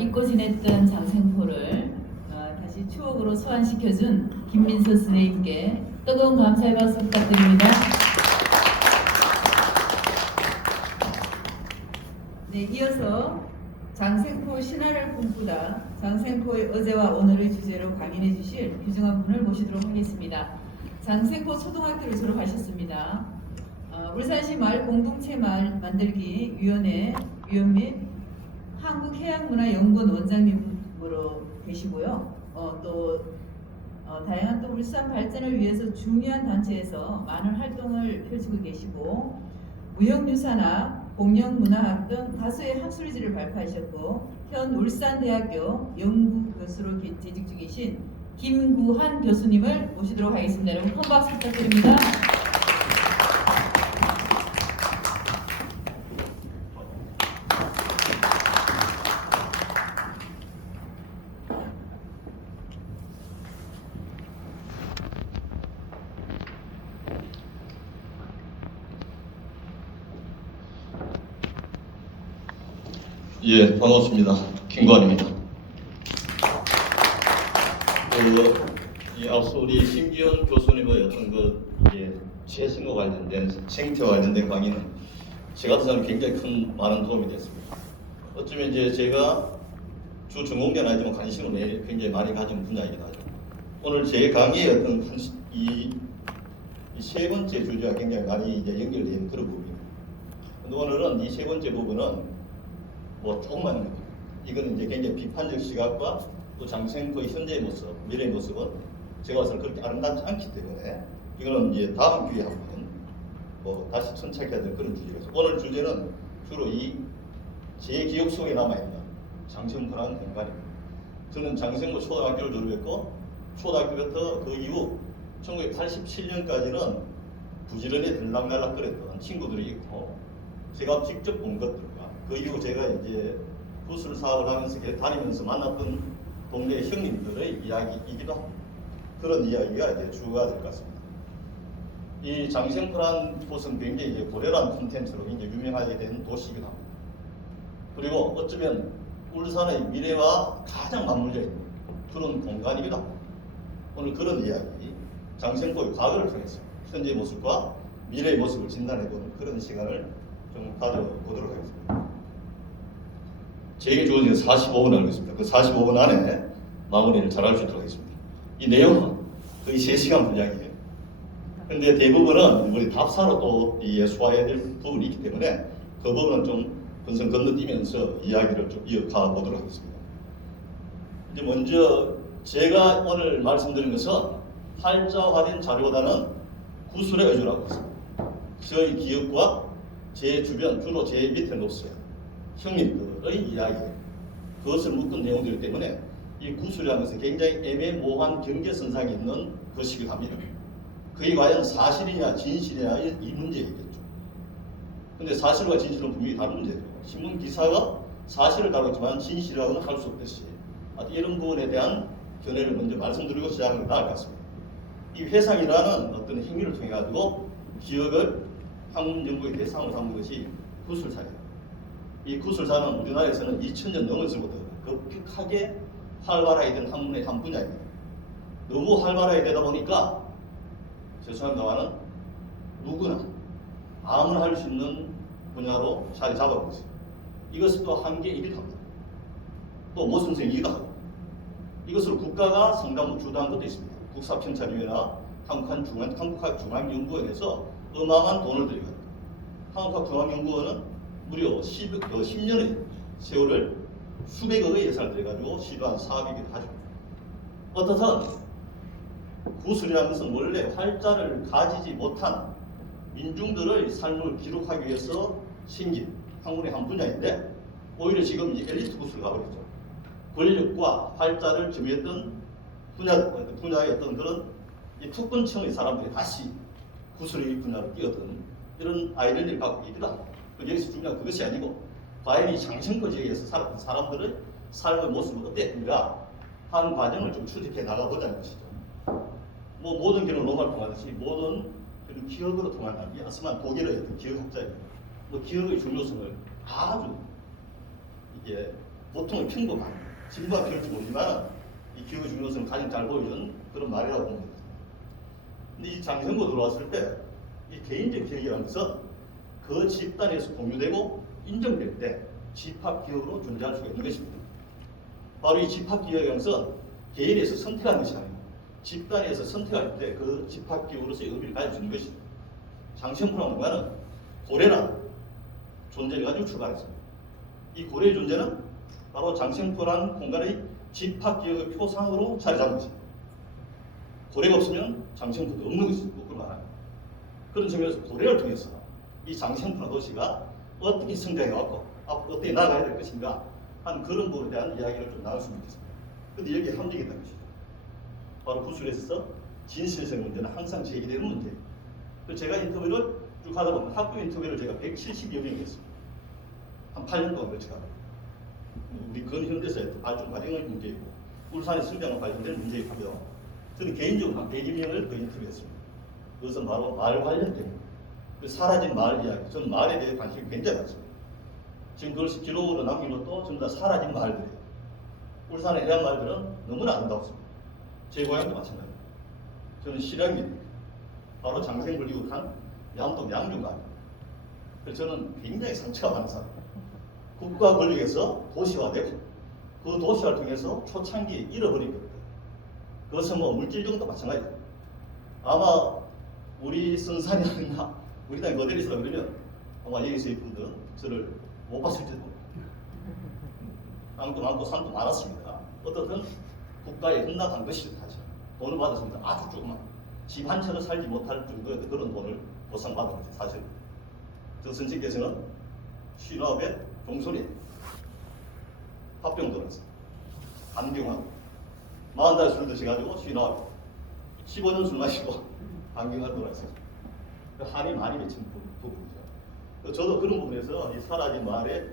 잊고 지냈던 장생포를 다시 추억으로 소환시켜준 김민서 선생님께 뜨거운 감사의 박수 부탁드립니다. 네, 이어서 장생포 신화를 꿈꾸다 장생포의 어제와 오늘을 주제로 강연해 주실 유정한 분을 모시도록 하겠습니다. 장생포 초등학교를 졸업하셨습니다. 울산시 마을 공동체 마을 만들기 위원회 위원 및 한국해양문화연구원 원장님으로 계시고요. 다양한 또 울산 발전을 위해서 중요한 단체에서 많은 활동을 펼치고 계시고 무형유산학, 공영문화학 등 다수의 학술지를 발표하셨고 현 울산대학교 연구교수로 재직 중이신 김구한 교수님을 모시도록 하겠습니다. 여러분 큰 박수 부탁드립니다. 예, 반갑습니다. 김관입니다. 이 앞서 우리 심기현 교수님의 어떤 최신과 관련된 생태와 관련된 강의는 제 같은 사람 굉장히 많은 도움이 됐습니다. 어쩌면 이제 제가 주 전공자는 아니지만 관심을 굉장히 많이 가진 분야이기도 하죠. 오늘 제 강의의 어떤 이 세 번째 주제와 굉장히 많이 이제 연결된 그런 부분입니다. 근데 오늘은 이 세 번째 부분은 조금만 합니다. 이거는 이제 굉장히 비판적 시각과 또 장생포의 현재의 모습, 미래의 모습은 제가 봐서는 그렇게 아름답지 않기 때문에 이거는 이제 다음 기회에 한번 다시 천착해야 될 그런 주제라서 오늘 주제는 주로 제 기억 속에 남아있는 장생포라는 공간입니다. 저는 장생포 초등학교를 졸업했고 초등학교부터 그 이후 1987년까지는 부지런히 들락날락거렸던 친구들이 있고 제가 직접 본 것들과 그 이후 제가 이제 구술 사업을 하면서 다니면서 만났던 동네 형님들의 이야기이기도 합니다. 그런 이야기가 이제 주가 될 것 같습니다. 이 장생포란 곳은 굉장히 이제 고려란 콘텐츠로 이제 유명하게 된 도시이기도 합니다. 그리고 어쩌면 울산의 미래와 가장 맞물려 있는 그런 공간이기도 합니다. 오늘 그런 이야기, 장생포의 과거를 통해서 현재의 모습과 미래의 모습을 진단해보는 그런 시간을 좀 가져보도록 하겠습니다. 제게 주어진 45분 알고 있습니다. 그 45분 안에 마무리를 잘할 수 있도록 하겠습니다. 이 내용은 거의 3시간 분량이에요. 근데 대부분은 우리 답사로 또 소화해야 될 부분이 있기 때문에 그 부분은 좀 건성 건너뛰면서 이야기를 좀 이어가 보도록 하겠습니다. 이제 먼저 제가 오늘 말씀드린 것은 활자화된 자료보다는 구술에 의존하고 있습니다. 저의 기억과 제 주변, 주로 제 밑에 놓으세요. 형님들의 이야기, 그것을 묶은 내용들이기 때문에 이 구술이라는 것은 굉장히 애매모호한 경계선상에 있는 것이기도 합니다. 그게 과연 사실이냐 진실이냐 이 문제이겠죠. 근데 사실과 진실은 분명히 다른 문제예요. 신문 기사가 사실을 다루지만 진실이라고는 할 수 없듯이 이런 부분에 대한 견해를 먼저 말씀드리고 시작을 나을 것 같습니다. 이 회상이라는 어떤 행위를 통해 가지고 기억을 한국 정부의 대상으로 삼는 것이 구술사예요. 이 구술사는 우리나라에서는 2000년 넘어서부터 급격하게 활발하게 된 학문의 한 분야입니다. 너무 활발하게 되다 보니까 죄송합니다만은 누구나 아무나 할 수 있는 분야로 자리 잡아가고 있어요. 이것은 또 한계이기도 합니다. 또 모순성이기도 하고 이것을 국가가 상당히 주도한 것도 있습니다. 국사평찰위원회나 한국학중앙연구원에서 어마어마한 돈을 들여요. 한국학중앙연구원은 무려 10년의 세월을 수백억의 예산을 들여가지고 시도한 사업이기도 하죠. 어떻든 구술이라는 것은 원래 활자를 가지지 못한 민중들의 삶을 기록하기 위해서 생긴 학문의 한 분야인데 오히려 지금 이제 엘리트 구술을 가버렸죠. 권력과 활자를 점유했던 분야의 어떤 그런 이 특권층의 사람들이 다시 구술의 분야로 뛰어든 이런 아이디어를 갖고 있기도 합니다. 여기서 중요한 그것이 아니고 과연 이 장생포 지역에서 살았던 사람들의 삶의 모습은 어땠는가 하는 과정을 좀 추적해 나가보자는 것이죠. 모든 길은 로마를 통하듯이 모든 길은 기억으로 통한다. 야스만 독일의 어떤 기억학자입니다. 기억의 중요성을 아주 이게 보통은 평범한 진부한 필요할지 모르지만 이 기억의 중요성을 가장 잘 보여준 그런 말이라고 봅니다. 근데 이 장생고 들어왔을 때 이 개인적 기억이라는 것은 그 집단에서 공유되고 인정될 때 집합 기억으로 존재할 수가 있는 것입니다. 바로 이 집합 기억이라는 것은 개인에서 선택한 것이 아니고 집단에서 선택할 때 그 집합 기억으로서의 의미를 가질 수 있는 것입니다. 장생포라는 말은 고래나 존재를 가지고 출발했습니다. 이 고래의 존재는 바로 장생포라는 공간의 집합 기억의 표상으로 자리 잡은 것입니다. 고래가 없으면 장생포도 없는 것입니다. 그걸 말합니다. 그런 점에서 고래를 통해서 이 장생포 도시가 어떻게 성장해왔고 앞으로 어떻게 나아가야 될 것인가 하는 그런 부분에 대한 이야기를 좀 나눌 수 있겠습니다. 그런데 여기에 함정이 있다는 것이죠. 바로 구술에서 진실성 문제는 항상 제기되는 문제예요. 그래서 제가 인터뷰를 쭉 하다 보면 학교 인터뷰를 제가 170여 명이 했습니다. 한 8년 동안 그렇게 하다. 우리 근현대사의 발전 과정의 문제이고 울산의 성장과 관련된 문제이고요. 저는 개인적으로 한 100여명을 그 인터뷰했습니다. 그것은 바로 말 관련된 그 사라진 말 이야기. 저는 말에 대해 관심이 굉장히 많습니다. 지금 그것이 기록으로 남긴 것도 전부 다 사라진 말들이에요. 울산의 해안 말들은 너무나 아름답습니다. 제 고향도 마찬가지입니다. 저는 실향입니다. 바로 장생을 이웃한 양동 양중갑입니다. 그래서 저는 굉장히 상처가 많은 사람입니다. 국가 권력에서 도시화되고 그 도시화를 통해서 초창기에 잃어버린 겁니다. 그것은 뭐 물질 정도 마찬가지입니다. 아마 우리 선산이 아닌가 우리 땅에 모델이 있으라 그러면 아마 여기서 이 분들은 저를 못 봤을지도 모릅니다. 땅도 많고 산도 많았습니다. 어떻든 국가에 헌납한 것이죠. 사실 돈을 받았습니다. 아주 조그만 집 한 채로 살지 못할 정도의 그런 돈을 보상받은 거죠. 사실 저 선생께서는 신화업의 종소리 합병 들었어요. 안경하고 40달 술 드셔가지고 신화업 15년 술 마시고 안경을 돌아있어요. 한이 많이 맺힌 부분이죠. 저도 그런 부분에서 이 사라진 말에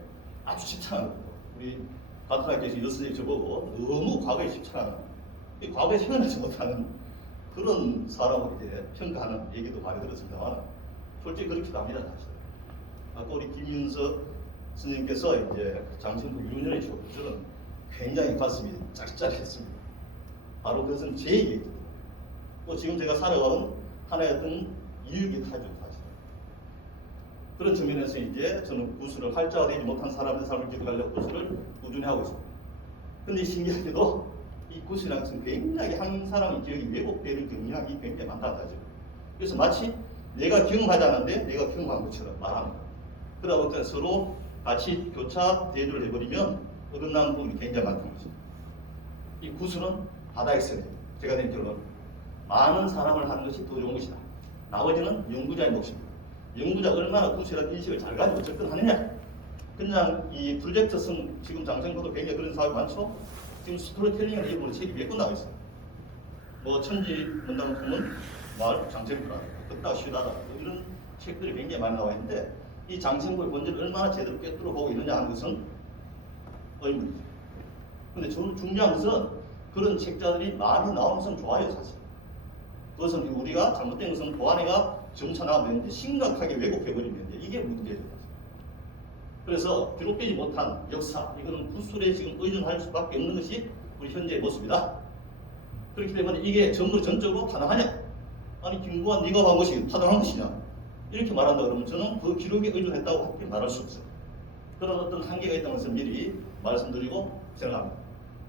아주 집착하는 거예요. 우리 같은 학교에서 여선생님 저보고 너무 과거에 집착하는 과거에 생각나지 못하는 그런 사람을 이제 평가하는 얘기도 많이 들었습니다만 솔직히 그렇기도 합니다. 사실. 아까 우리 김윤석 스님께서 이제 장신구 유년의 저는 굉장히 가슴이 짝짝했습니다. 바로 그것은 제 얘기거든요. 또 지금 제가 살아가는 하나의 어떤 이유기도 하죠. 사실. 그런 측면에서 이제 저는 구술을 활자화되지 못한 사람의 삶을 기록하려고 구술을 꾸준히 하고 있습니다. 그런데 신기하게도 이 구술이라는 것은 굉장히 한 사람의 기억이 왜곡되는 경향이 굉장히 많다는 거죠. 그래서 마치 내가 경험하지 않았는데 내가 경험한 것처럼 말합니다. 그러다 보니까 서로 같이 교차 대조를 해버리면 어긋나는 부분이 굉장히 많다는 거죠. 이 구술은 바다에서 제가 낸 결론은 많은 사람을 하는 것이 더 좋은 것이다. 나머지는 연구자의 몫입니다. 연구자가 얼마나 구술이라는 인식을 잘 가지고 접근하느냐. 그냥 이 프로젝트성 지금 장생포도 굉장히 그런 사업이 많죠. 지금 스토리텔링이라는 이름으로 책이 몇 권 나와 있어요. 뭐 천지 문당 품은 말 장생포라, 걷다 쉬다다 이런 책들이 굉장히 많이 나와 있는데 이 장생포의 본질을 얼마나 제대로 꿰뚫어 보고 있느냐 하는 것은 의문이죠. 근데 저는 중요한 것은 그런 책자들이 많이 나오는 것은 좋아요, 사실. 그것은 우리가 잘못된 것은 보완해가 점차 나가면 심각하게 왜곡해버리면 이게 문제죠. 그래서 기록되지 못한 역사, 이거는 구술에 지금 의존할 수밖에 없는 것이 우리 현재의 모습이다. 그렇기 때문에 이게 전적으로 타당하냐? 아니 김구한 네가 한 것이 타당한 것이냐? 이렇게 말한다 그러면 저는 그 기록에 의존했다고 함께 말할 수 없어요. 그런 어떤 한계가 있다는 것을 미리 말씀드리고 생각합니다.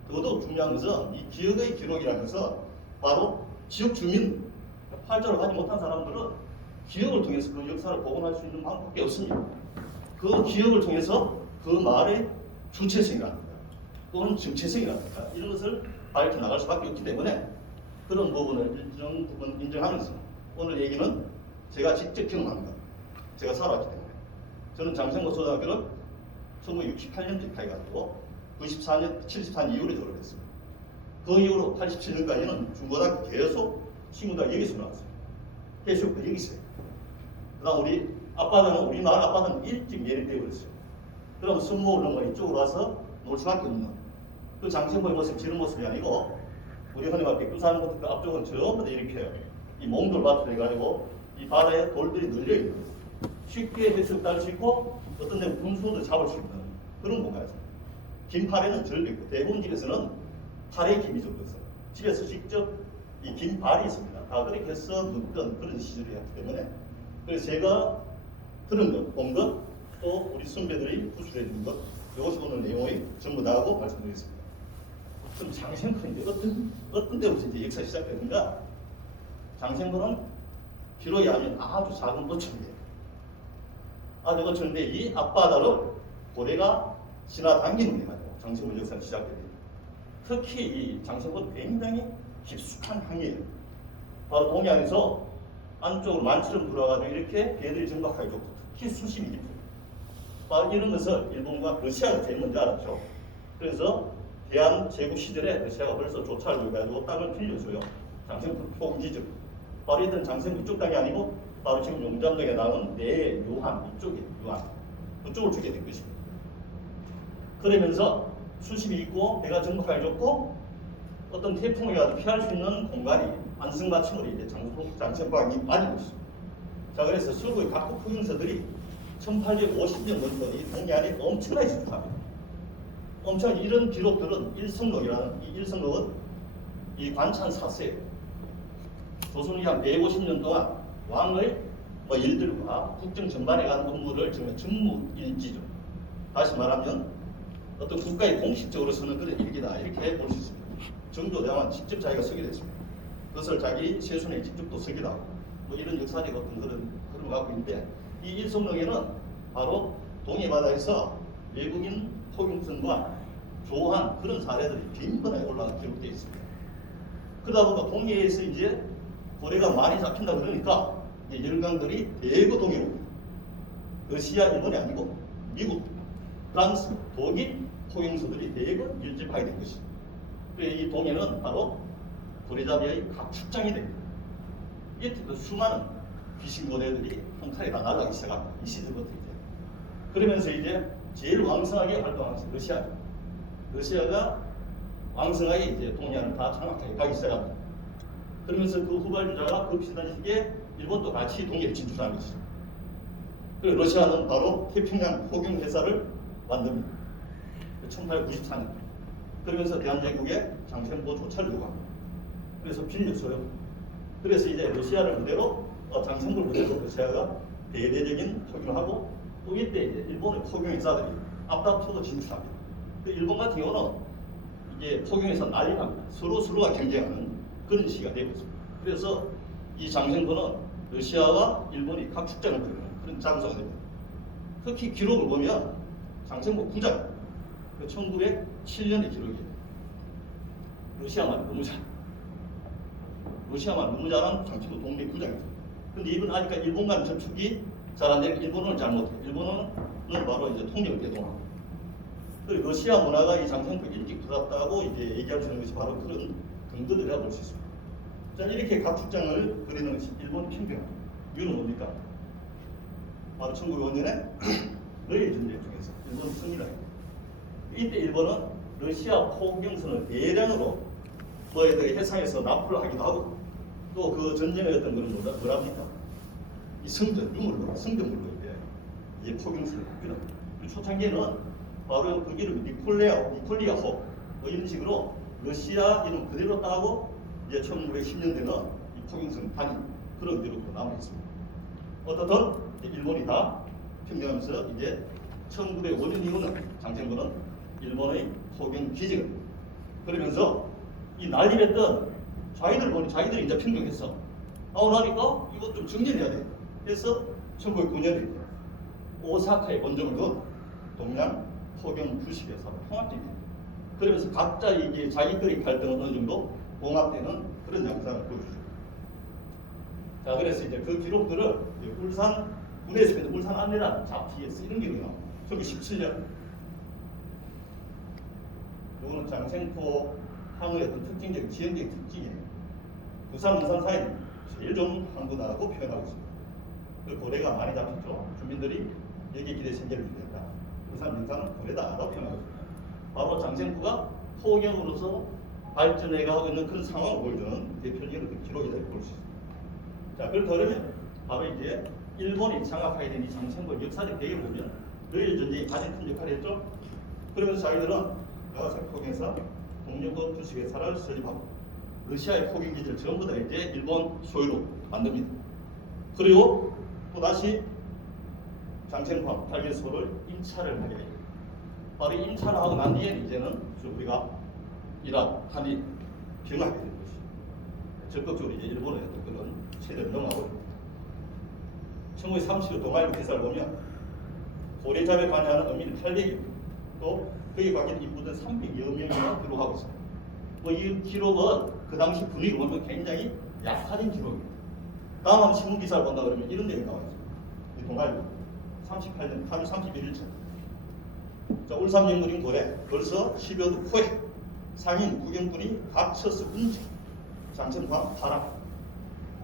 더더욱 중요한 것은 이 기억의 기록이라는 것은 바로 지역 주민, 활자를 가지 못한 사람들은 기억을 통해서 그 역사를 복원할 수 있는 방법밖에 없습니다. 그 기억을 통해서 그 말의 주체성이라든가 또는 정체성이라든가 이런 것을 밝혀 나갈 수밖에 없기 때문에 그런 부분을 일정 부분 인정하면서 오늘 얘기는 제가 직접 경험한 것, 제가 살아왔기 때문에 저는 장생고 초등학교를 1968년쯤 가가지고 94년, 74년 이후에 졸업했습니다. 그 이후로 87년까지는 중고등학교 계속 친구들 여기서 나왔어요. 계속 여기 있어요. 그 다음 우리 아빠는 우리 마을 아빠는 일찍 예립되어 버렸어요. 그럼 승모를 넘어 이쪽으로 와서 놀 수밖에 없는 그 장생고의 모습 지는 모습이 아니고 우리 흔히 말해 백두산 같은 그 앞쪽은 전부 다 이렇게 이 몽돌밭으로 해가지고 이 바다에 돌들이 널려 있는 쉽게 해수욕도 할 수 있고 어떤 데는 군수도 잡을 수 있는 그런 공간이었습니다. 김 팔에는 절벽 있고 대부분 집에서는 팔에 김이 좀 있어요. 집에서 직접 이 김발이 있습니다. 다 그렇게 해서 먹던 그런 시절이었기 때문에 그래서 제가 들은 것, 본 것, 또 우리 선배들이 구술해 준 것, 이것이 오늘 내용이 전부 다하고 말씀드리겠습니다. 그럼 장생포는 이제 어떤 데부터 이제 역사 시작되는가? 장생포는 기록에 하면 아주 작은 어촌이에요. 아주 어촌인데 이 앞바다로 고래가 지나당기는 데 가지고 장생포 역사는 시작됩니다. 특히 이 장생포는 굉장히 깊숙한 항이에요. 바로 동해안에서 안쪽으로 만처럼 들어가가지고 이렇게 배들이 정박하게 좋고 특히 수심이 깊어요. 바로 이런 것을 일본과 러시아가 제일 먼저 알았죠. 그래서 대한 제국 시절에 러시아가 벌써 조차를 해가지고 땅을 빌려줘요. 장생포 표기지점. 바로 이들은 장생포 이쪽 땅이 아니고 바로 지금 용담동에 나오는 내요한 이쪽에 요한 그쪽을 주게 된 것입니다. 그러면서 수심이 있고 배가 정박하게 좋고 어떤 태풍에 가서 피할 수 있는 공간이 안성맞춤으로 이제 장생포항이 많이 있습니다. 자, 그래서 서구의 각국 포경서들이 1850년부터 이 동해안에 엄청나게 집중합니다. 엄청나게 이런 기록들은 일성록이라는 이 일성록은 이 관찬 사세예요. 조선이 한 150년 동안 왕의 일들과 국정 전반에 관한 업무를 정말 직무일지죠. 다시 말하면 어떤 국가의 공식적으로 쓰는 그런 일기다 이렇게 볼 수 있습니다. 정조대왕은 직접 자기가 쓰게 됐습니다. 그것을 자기 세손에 직접 또 쓰기도 하고 이런 역사적 어떤 그런 걸 갖고 있는데 이 일성록에는 바로 동해 바다에서 외국인 포경선과 조한 그런 사례들이 빈번하게 올라가 기록되어 있습니다. 그러다 보니까 동해에서 이제 고래가 많이 잡힌다 그러니까 이제 열강들이 대거 동해로 옵니다. 러시아, 일본이 아니고 미국, 프랑스, 독일 포경서들이 대거 밀집하게 된 것입니다. 그래서 이 동해는 바로 고래잡이의 각축장이 됩니다. 이때 수많은 귀신고래들이 한 칼에 다 날아가기 시작합니다. 이 시절부터 이제. 그러면서 이제 제일 왕성하게 활동하는 것이 러시아죠. 러시아가 왕성하게 이제 동해안을 다 장악하게 가기 시작합니다. 그러면서 그 후발주자가 그 비슷한 시기에 일본도 같이 동해를 진출하는 것이죠. 그리고 러시아는 바로 태평양 포경회사를 만듭니다. 1894년. 그러면서 대한제국에 장생포 조차를 요구합니다. 그래서 빌려줘요. 그래서 이제 러시아를 그대로 장생포를 그대로 러시아가 대대적인 포경을 하고 또 이때 이제 일본의 포경회사들이 앞다투어 진출합니다. 일본 같은 경우는 이게 포경에서 난리 납니다. 서로가 경쟁하는 그런 시기가 되고 있습니다. 그래서 이 장생포는 러시아와 일본이 각축장을 벌이는 그런 장소가 됩니다. 특히 기록을 보면 장생포 구장 1907년의 기록이에요. 러시아만 너무 잘한 장생포 동네 구장이에요. 근데 이건 아직까지 일본과는 접촉이 잘 안 되고 일본어를 잘 못해요. 일본어는 바로 이제 통역을 대동하고 그리고 러시아 문화가 이 장생포 일찍 들어왔다고 이제 얘기할 수 있는 것이 바로 그런 근거들이라고 볼 수 있습니다. 자, 이렇게 각축장을 그리는 것이 일본 평경. 이유는 뭡니까? 바로 1905년에 러일 전쟁 중에서 일본 승리를 합니다. 이때 일본은 러시아 포경선을 대량으로 해상에서 납품을 하기도 하고 또 그 전쟁의 어떤 그런 뭐랍니까? 이 성전물로 이제 포경선을 바뀌는 겁니다. 초창기에는 바로 그 이름이 니콜리아호 이런 식으로 러시아 이름 그대로 따고 이제 1910년대는 이 포경선 단위 그런 기록도 남아 있습니다. 어떻든 일본이 다 평정하면서 이제 1905년 이후는 장생포는 일본의 포경 기지가 그러면서 이 난리랬던 자기들이 이제 평정했어. 나니까 이거 좀 정리해야 돼. 그래서 1909년에 오사카에 원정을 둔 동양 포경 90여 사로 통합됩니다. 그러면서 각자 이게 자기들의 갈등은 어느 정도 봉합되는 그런 양상을 보여주죠. 자, 그래서 이제 그 기록들을 울산 군에서 있는 울산 안내란 잡지에서 이런 기록이 나옵니다. 1917년. 이거는 장생포 항의 어떤 특징적인 지형적인 특징이에요. 부산 울산 사이는 제일 좋은 항구다라고 표현하고 있습니다. 그 고래가 많이 잡혔죠. 주민들이 여기에 기대 생계를 유지한다. 부산 민산은 고래다라고 표현하고 있습니다. 바로 장생포가 포경으로서 발전해가고 있는 그런 상황을 보여주는 대표적인 기록이라고 볼 수 있습니다. 자, 그러면 바로 이제 일본이 장악하게 된 이 장생포 역사적 배경을 보면 러일 전쟁이 가장 큰 역할을 했죠. 그러면서 자기들은 나가사키 폭행사 동력급 주식회사를 설립하고 러시아의 폭행 기지를 전부 다 이제 일본 소유로 만듭니다. 그리고 또 다시 장첸포 8개소를 임차를 하게 됩니다. 바로 임차를 하고 난 뒤에 이제는 우리가 이란, 한일 병합이 되는 것이죠. 적극적으로 이제 일본의 어떤 그런 체제를 넘어가고 있습니다. 1930년 동아일보 기사를 보면 고래잡에 관여하는 어민이 800여 또 거기 관계된 인부들 300여 명이나 기록하고 있습니다. 이 기록은 그 당시 분위기 보면 굉장히 약화된 기록입니다. 다음 신문 기사를 본다 그러면 이런 내용이 나와 있습니다. 이 동아일보 38년 8월 31일자 자, 울산 인물인 고래 벌써 10여 두 후에 상인 구경꾼이 갇혀서 운지 장천포항 파랑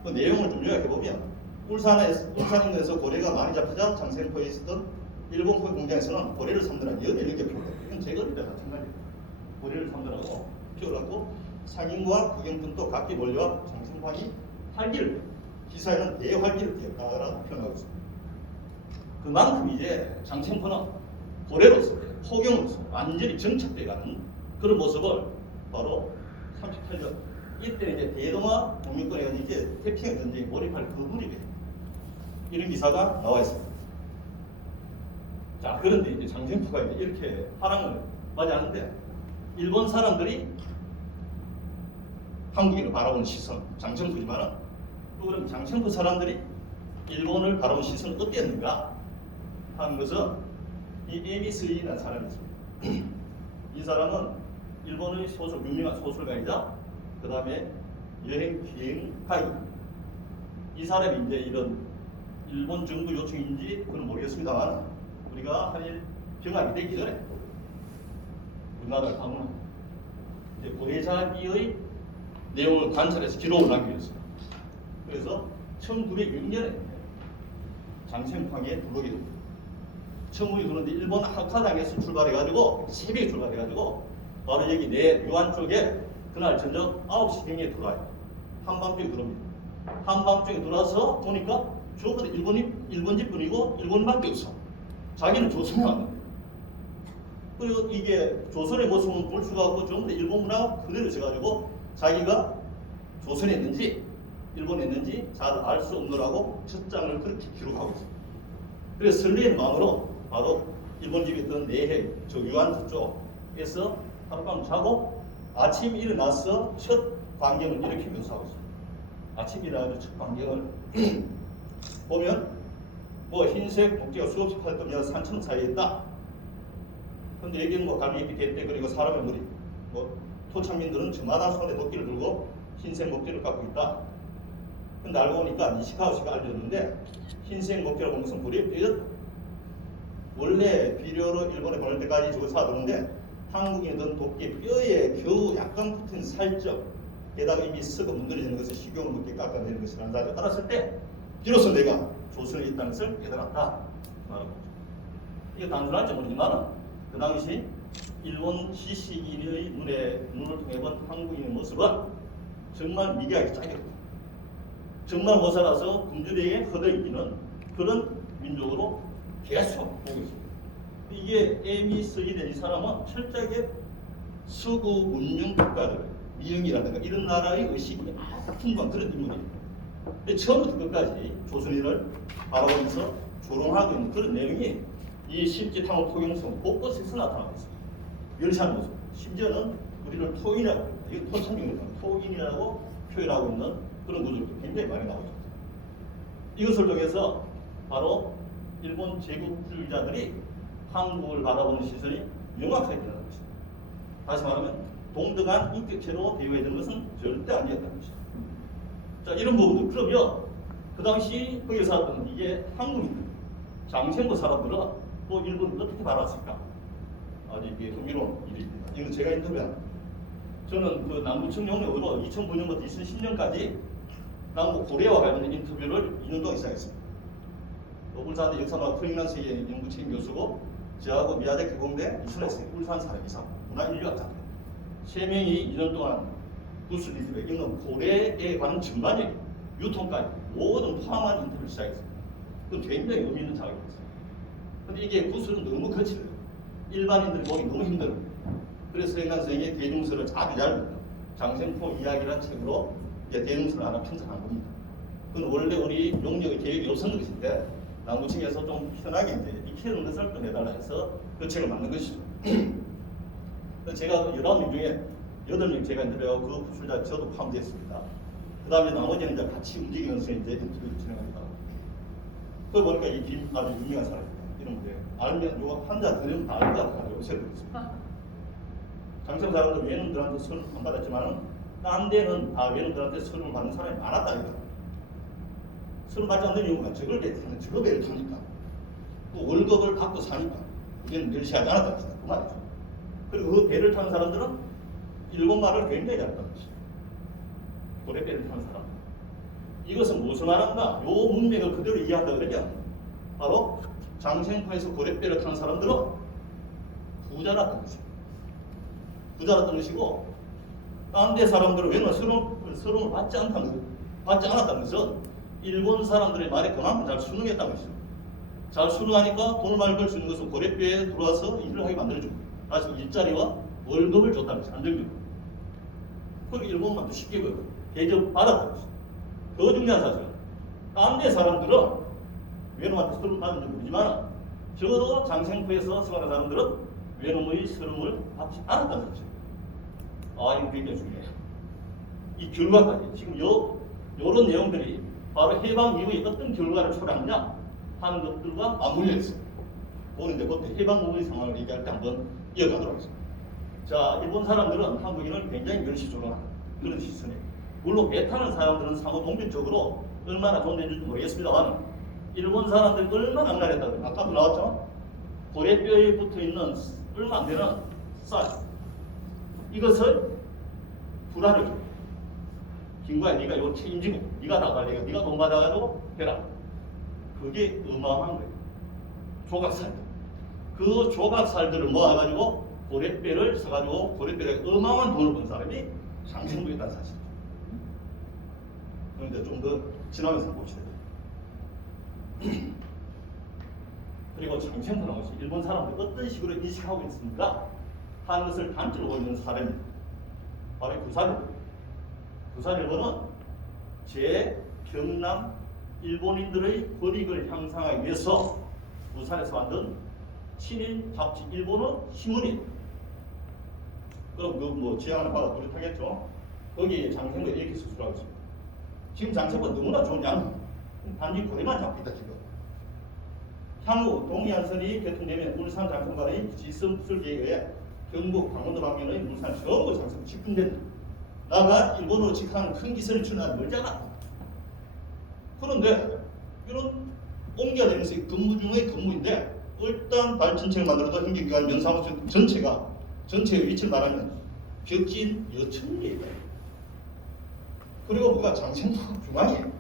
그 내용을 좀 요약해보면 울산 인근에서 고래가 많이 잡히자 장천포에 있었던 일본 포 공장에서는 고래를 삼느라 연일 이렇게 표현해요. 이건 제거리랑 마찬가지예요. 고래를 삼느라고 피워갖고 상인과 구경꾼도 각기 몰려와 장천포항이 활기를 기사에는 대활기를 띄었다라고 표현하고 있습니다. 그만큼 이제 장천포는 고래로서 포경으로서 완전히 정착돼가는 그런 모습을 바로 38년 이때 이제 대동아 독립군에 이제 태평양 전쟁에 몰입할 그 무렵에 이런 기사가 나와 있습니다. 자, 그런데 이제 장천포가 이제 이렇게 화랑을 맞이하는데 일본 사람들이 한국인을 바라보는 시선, 장천포지만은 또 그럼 장천포 사람들이 일본을 바라보는 시선은 어땠는가 하는 것은 이 에미스리라는 사람이 있습니다. 이 사람은 일본의 유명한 소설가이자 그 다음에 여행 기행가입니다. 이 사람이 이제 이런 일본 정부 요청인지 그건 모르겠습니다만 우리가 한일 병합이 되기 전에 우리나라를 방문합니다. 이제 고래잡이의 내용을 관찰해서 기록을 남기겠습니다. 그래서 1906년에 장천포항에 들어오게 됩니다. 처음에 그런데 일본 학화당에서 출발해가지고 새벽에 출발해가지고 바로 여기 내 유안 쪽에 그날 저녁 9시경에 들어와요. 한밤중에 들어옵니다. 한밤중에 들어와서 보니까 전부 다 일본집 분이고 일본밖에 없어. 자기는 조선에 왔는데. 그리고 이게 조선의 모습은 볼 수가 없고 전부 다 일본 문화가 그대로 있어가지고 자기가 조선에 있는지 일본에 있는지 잘 알 수 없느라고 첫 장을 그렇게 기록하고 있어요. 그래서 설레는 마음으로 바로 일본 집에 있던 내해 저 유안 쪽에서 하룻밤 자고 아침 일어나서 첫 광경을 이렇게 묘사하고 있습니다. 아침 일어나서 첫 광경을 보면 뭐 흰색 목재가 수없이 팔던 산천 사이에 있다. 근데 여기는 뭐 갈매기 대대 그리고 사람의 무리 뭐 토착민들은 저마다 손에 도끼를 들고 흰색 목재를 갖고 있다. 근데 알고 보니까 니시카와시가 알려줬는데 흰색 목재를 본 것은 불이 삐졌다. 원래 비료로 일본에 보낼 때까지 저걸 사두는데 한국인은 도끼 뼈에 겨우 약간 붙은 살적 게다가 이미 썩어 문드러지는 것을 식용을 먹게 깎아내는 것이라는 사실을 알았을 때 비로소 내가 조선에 있다는 것을 깨달았다 말하고 이게 단순할지 모르지만 그 당시 일본 지식인의 눈을 통해 본 한국인의 모습은 정말 미개하게 짜겼다. 정말 못 살아서 군주대에 허덕이는 그런 민족으로 계속 보고 있습니다. 이게 에미스이된 이 사람은 철저하게 서구 문명 국가들, 미영이라든가 이런 나라의 의식이 아주 풍부한 그런 인물입니다. 처음부터 끝까지 조선인을 바라보면서 조롱하고 있는 그런 내용이 이 십지탕호 토경성 곳곳에서 나타나고 있습니다. 열시하는 모습, 심지어는 우리를 토인이라고 합니다. 이거 토착민입니다. 토인이라고 표현하고 있는 그런 구조도 굉장히 많이 나오죠. 이것을 통해서 바로 일본 제국주의자들이 한국을 바라보는 시선이 명확하게 드러나는 것입니다. 다시 말하면 동등한 인격체로 대우해야 되는 것은 절대 아니었다는 것입니다. 자, 이런 부분들. 그러면 그 당시 거기 살았던 이게 한국인들, 장천포 사람들은 또 일본을 어떻게 바라봤을까? 아주 이게 흥미로운 일입니다. 이건 제가 인터뷰한 저는 그 남부청룡역으로 2009년부터 2010년까지 남부 고래와 관련된 인터뷰를 2년 동안 시작했습니다. 울산대 역사문화 프링란 세계 연구책 교수고 저하고 미야데 개공대 이순했어요. 울산 사람 이상 문화인류학자 3명이 2년 동안 부스 리뷰에 있는 고래에 관한 전반적인 유통까지 모든 포함한 인터뷰를 시작했습니다. 그건 굉장히 의미 있는 작업이었어요. 근데 이게 구술은 너무 거칠어요. 일반인들이 보기 너무 힘들어요. 그래서 서영란 선생이 대중서를 아주 잘 봅니다. 장생포 이야기라는 책으로 이제 대중서를 하나 편찬한 겁니다. 그건 원래 우리 용역의 계획이 없었는 것인데 남구청에서 좀 편하게 이제 익히는 것을 좀 해달라 해서 그 책을 만든 것이죠. 그래서 제가 19명 중에 8명 제가 인터뷰하고 그 부출자 저도 포함되었습니다. 그 다음에 나머지는 이제 같이 움직이면서 이제 인터뷰를 진행합니다. 그걸 보니까 이 김 아주 유명한 사람입니다. 이런데 알면 요 한자 들으면 다 알 것 같아요. 요새도 있습니다. 장청 사람들 외놈들한테 선을 안 받았지만은 딴 데는 다 외놈들한테 선을 받는 사람이 많았다니까. 선을 받지 않는 이유가 저걸 배타는 저거 배를 타니까 또 월급을 받고 사니까 우리는 멸시하지 않았다는 것이다. 그 말이죠. 그리고 그 배를 타는 사람들은 일본말을 굉장히 잘한다는 것이죠. 고래배를 타는 사람. 이것은 무슨 말한가? 요 문맥을 그대로 이해한다 그러면 바로 장생포에서 고래배를 타는 사람들은 부자라는 것입니다. 부자라는 것이고 딴 데 사람들은 왜냐면 서름을 받지 않았다는 것은 일본 사람들의 말에 그만큼 잘 순응했다는 것이죠. 잘 순응하니까 돈을 많이 벌 수 있는 것은 고래배에 들어와서 일을 하게 만들어주고 다시 일자리와 월급을 줬다는 것이 안정적으로. 그리고 일본만도 쉽게 대접 받았다는 것이죠. 더 중요한 사실은 딴 데 사람들은 외놈한테 서름 받은 줄 모르지만 적어도 장생포에서 생활하는 사람들은 외놈의 서름을 받지 않았다는 것이죠. 아, 이거 굉장히 중요해요. 이 결과까지 지금 요런 내용들이 바로 해방 이후에 어떤 결과를 초래하느냐 하는 것들과 맞물려 있어요. 오늘 이제 그때 해방 이후의 상황을 얘기할 때 한번 이어가도록 하겠습니다. 자, 일본 사람들은 한국인을 굉장히 멸시조롱하는 그런 시선이에요. 물론 배 타는 사람들은 상호 동질적으로 얼마나 존재해줄지 모르겠습니다만 일본 사람들이 얼마나 악랄했다고 아까도 나왔죠? 고래뼈에 붙어있는 얼마 안 되는 쌀 이것을 불안을 줘. 김구야 네가 이거 책임지고 네가 다 관리해 네가 돈 받아가지고 해라. 그게 어마어마한 거예요. 조각살들. 그 조각살들을 모아가지고 고래뼈를 사가지고 고래뼈에 어마어마한 돈을 번 사람이 장생부였다는 사실이죠. 그런데 좀 더 지나면서 봅시다. 그리고 장생부라는 것이 일본 사람들이 어떤 식으로 인식하고 있습니까? 하는 것을 단적으로 보이는 사례입니다. 바로 부산일보는 제 경남 일본인들의 권익을 향상하기 위해서 부산에서 만든 친일 잡지 일본어 신문이 그럼 그 지향을 받아 뿌듯하겠죠. 거기에 장생부가 이렇게 수술하고 있습니다. 지금 장생부가 너무나 좋은 양 단지 고래만 잡고 있다 지금. 향후 동해안선이 개통되면 울산 장성간의 지선 부설 계획에 경북 강원도 방면의 울산 전부 장성 집중된다. 나가 일본으로 직항 큰 기선이 출나가 멀잖아. 그런데 이런 옮겨야 되면서 근무 중의 근무인데 일단 발전체를 만들어도 행정기관 면사무소 전체의 위치를 말하면 벽진 여천리에 그리고 뭐가 장생포 중앙이에요.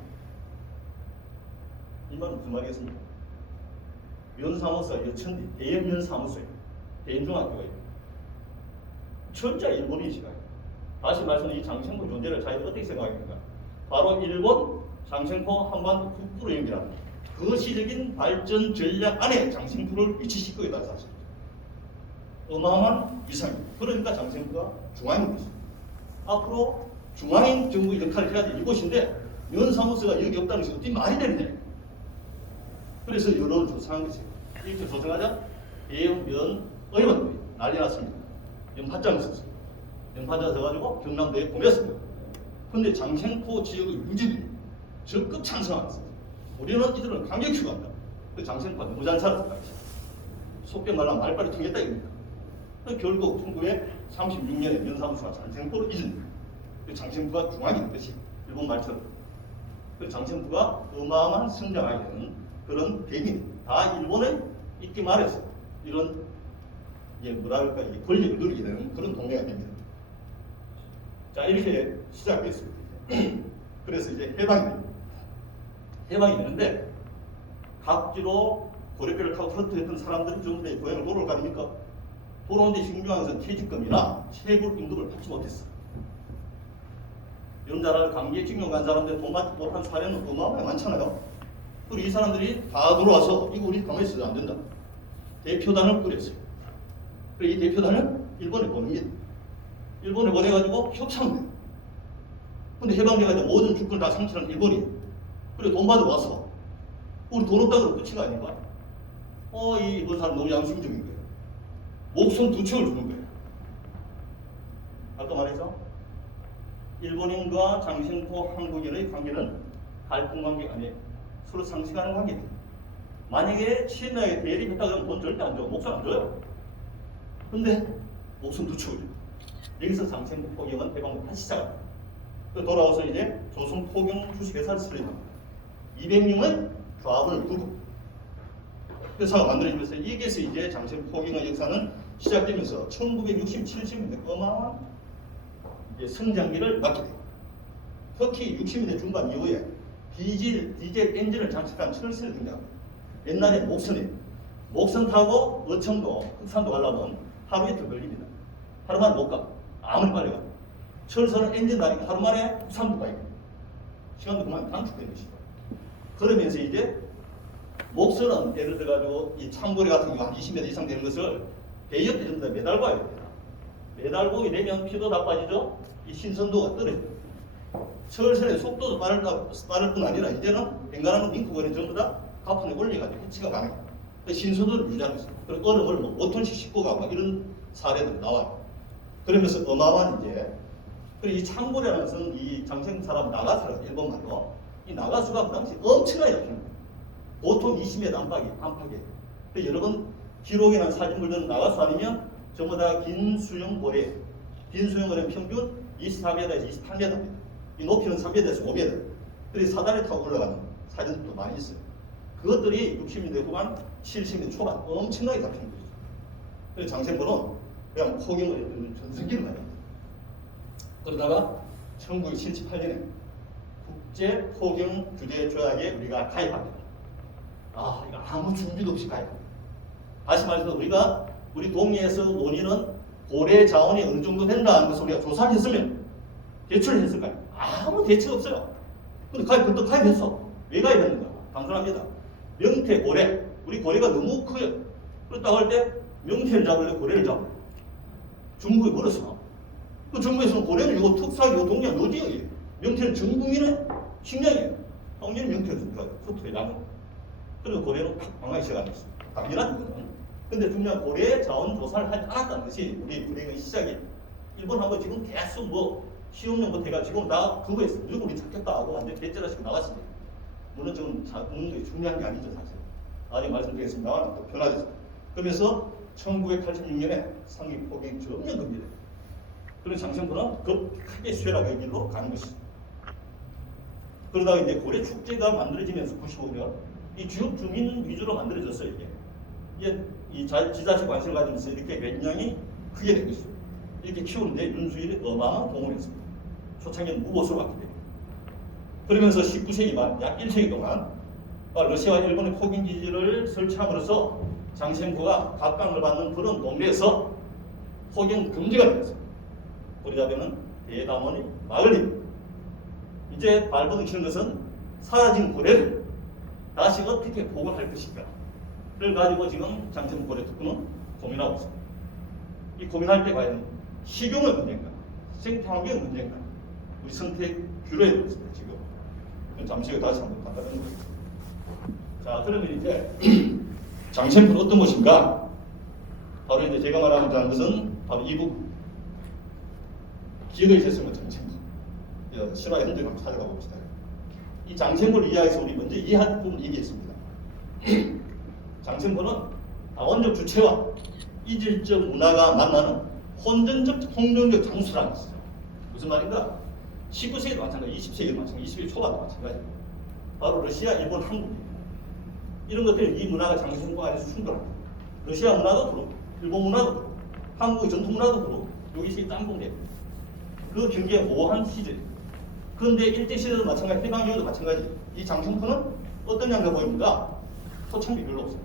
이 말은 무슨 말이겠습니까? 면사무소가 여천리 대연면사무소예요. 대연중학교예요. 철저히 일본인이시가요. 다시 말해서 이 장생포 존재를 자기가 어떻게 생각합니까? 바로 일본 장생포 한반도 국부로 연결합니다. 거시적인 발전 전략 안에 장생포를 위치시키고 있다는 사실이죠. 어마어마한 위상입니다. 그러니까 장생포가 중앙인 것입니다. 앞으로 중앙인 정부의 역할을 해야 될 이곳인데 면사무소가 여기 없다는 것이 어떻게 말이 되느냐. 그래서 여론을 조사한 것이에요. 이렇게 조정하자 대형 의원들이 난리 났습니다. 연파장을 썼어요. 연파장 써가지고 경남도에 보냈습니다. 그런데 장생포 지역의 유지들이 적극 찬성하였습니다. 우리는 이들은 강력히 추구한다. 그 장생포가 너무 잘 살았다. 속된 말로 말빨이 통했다 이겁니다. 결국 1936년에 면사무소가 장생포로 이전됩니다. 그 장생포가 중앙이 된 것이 일본 말처럼. 그 장생포가 어마어마한 성장하게 되는 그런 계기는 다 일본의 있기 말해서 이런 뭐랄까 권력을 누리게 되는 그런 동네가 됩니다. 자, 이렇게 시작됐습니다. 그래서 이제 해방이 되는데 각지로 고래뼈를 타고 헌트했던 사람들이 전부 다 고향을 돌아올 거 아닙니까? 돌아오는데 중요한 것은 퇴직금이나 체불 임금을 받지 못했어요. 연자라를 강제에 징용 간 사람들 돈 받지 못한 사례는 어마어마하게 많잖아요. 그리고 이 사람들이 다 들어와서 이거 우리 가만히 있어도 안 된다. 대표단을 꾸렸어요. 그리고 이 대표단을 일본에 보냅니다. 일본에 보내가지고 협상을 해요. 근데 해방돼가지고 모든 주권을 다 상실한 일본이 그리고 돈 받으러 와서 우리 돈 없다고 끝인 거 아닌가? 이번 사람 너무 양심적인 거예요. 목숨 2척을 주는 거예요. 아까 말해서 일본인과 장신포 한국인의 관계는 갈등 관계가 아니에요. 서로 상식하는 관계입니다. 만약에 친하게 대립했다 그러면 돈 절대 안 줘요. 목숨 안 줘요. 근데 목숨 2척을 줘요. 여기서 장신포 포경은 해방을 다시 시작합니다. 돌아와서 이제 조선 포경 주식회사를 설립합니다. 200명은 좌분을 두고 회사가 만들어지면서 여기에서 이제 장신 포경의 역사는 시작되면서 1960, 70년대 어마어마한 성장기를 맞게 돼요. 특히 60년대 중반 이후에 디젤 엔진을 장착한 철새를 등장합니다. 옛날에 목선 타고 어청도, 흑산도 가려면 하루 이틀 걸립니다. 하루 만에 못 가. 아무리 빨리 가. 철선은 엔진 다니까 하루 만에 흑산도 가요. 시간도 그만 단축되는 것이죠. 그러면서 이제 목선은 예를 들어가지고 이 창고리 같은 경우 한 20m 이상 되는 것을 배 옆에 전부 다 매달고 와야 됩니다. 매달고 이러면 피도 다 빠지죠. 이 신선도가 떨어져요. 철선의 속도도 빠를 뿐 아니라 이제는 뱅가라는 링크거리 전부 다 가판에 올려가지고 해치가 가능해요. 신선도를 유지하고 있어요. 그리고 얼음을 뭐 5톤씩 싣고 가고 이런 사례들이 나와요. 그러면서 어마어마한 이제 그리고 이 창고리라는 것은 이 장생 사람 나가수라 일본 말로 이 나가수가 그 당시 엄청나게 잡힙니다. 보통 20m 안팎에. 여러분 기록에 난 사진물 든 나가수 아니면 전부 다 긴 수영 고래. 긴 수영 고래는 평균 24m에서 28m입니다. 이 높이는 3m에서 5m. 그리고 사다리 타고 올라가는 사진들도 많이 있어요. 그것들이 60년대 후반, 70년대 초반 엄청나게 잡힌 거죠. 그래서 장생고는 그냥 포경을 전성기를 가져요. 그러다가 1978년에 국제 포경 규제 조약에 우리가 가입합니다. 이거 아무 준비도 없이 가입합니다. 다시 말해서 우리 동의에서 논의는 고래 자원이 어느 정도 된다는 것을 우리가 조사를 했으면 대출을 했을까요? 아무 대책 없어요. 근데 가입했어. 왜 가입했는가? 단순합니다. 명태, 고래. 우리 고래가 너무 커요. 그렇다고 할 때 명태를 잡을래, 고래를 잡을래? 중국에 물었어. 그 정부에서는 고래는 이거 특수하게 이거 동양 노지역이에요. 명태는 전 국민의 식량이에요. 당연히 명태를 줍니다. 소투에 나는. 그리고 고래는 탁 망하기 시작합니다. 당연한 거거든. 근데 중요한 고래 자원 조사를 하지 않았다는 것이 우리 불행의 시작이에요. 일본 한번 지금 계속 시험용부터 해가지고 다 그거 했어요. 무조건 우리 잡겠다 하고 완전 개쩔하시고 나갔습니다. 물론 지금 잡는 게 중요한 게 아니죠, 사실. 나중에 말씀드리겠습니다만 또 변화됐어요. 그러면서 1986년에 상위 포경이 전면 금지돼요. 그래서 장생부는 급하게 수혜라고 길로 가는 것이죠. 그러다가 이제 고래 축제가 만들어지면서 95년 이 지역 주민 위주로 만들어졌어요. 이게 이 지자체 관심을 가지면서 이렇게 몇명이 크게 된 것이죠. 이렇게 키우는데 윤수일이 어마어마한 공을 했습니다. 초창기는 무보수로 갔기 때문에. 그러면서 19세기 말 약 1세기 동안 러시아와 일본의 포경 기지를 설치함으로써 장생포가 각광을 받는 그런 동네에서 포경 금지가 되었습니다. 고리잡이는 대담원이 막을 입니다. 이제 발버둥 치는 것은 사라진 고래를 다시 어떻게 보관할 것인가를 가지고 지금 장생포 고래 특구는 고민하고 있습니다. 이 고민할 때 과연 식용의 문제인가, 생태환경의 문제인가, 우리 선택 규로에 되고 있습니다. 지금 잠시 후에 다시 한번 갖다 드리는 거겠습니다. 자, 그러면 이제 장생포는 어떤 것인가? 바로 이제 제가 말하고자 하는 것은 바로 이 부분. 기회가 있었으면 장생포. 실화의 흔적을 한번 찾아가 봅시다. 이 장생포를 이해해서 우리 먼저 이해할 부분을 얘기했습니다. 장생포는 다원적 주체와 이질적 문화가 만나는 혼전적 장수라는 것이죠. 무슨 말인가? 19세기도 마찬가지, 20세기도 마찬가지, 20세기 초반도 마찬가지. 바로 러시아, 일본, 한국입니다. 이런 것들이 이 문화가 장생포 안에서 충돌합니다. 러시아 문화도 그렇고, 일본 문화도 그렇고, 한국의 전통 문화도 그렇고, 여기서 짬뽕됩니다. 그 경계가 모호한 시절입니다. 그런데 일제시대도 마찬가지, 해방 이후도 마찬가지. 이 장생포는 어떤 양가 보입니까? 초창기 별로 없어요.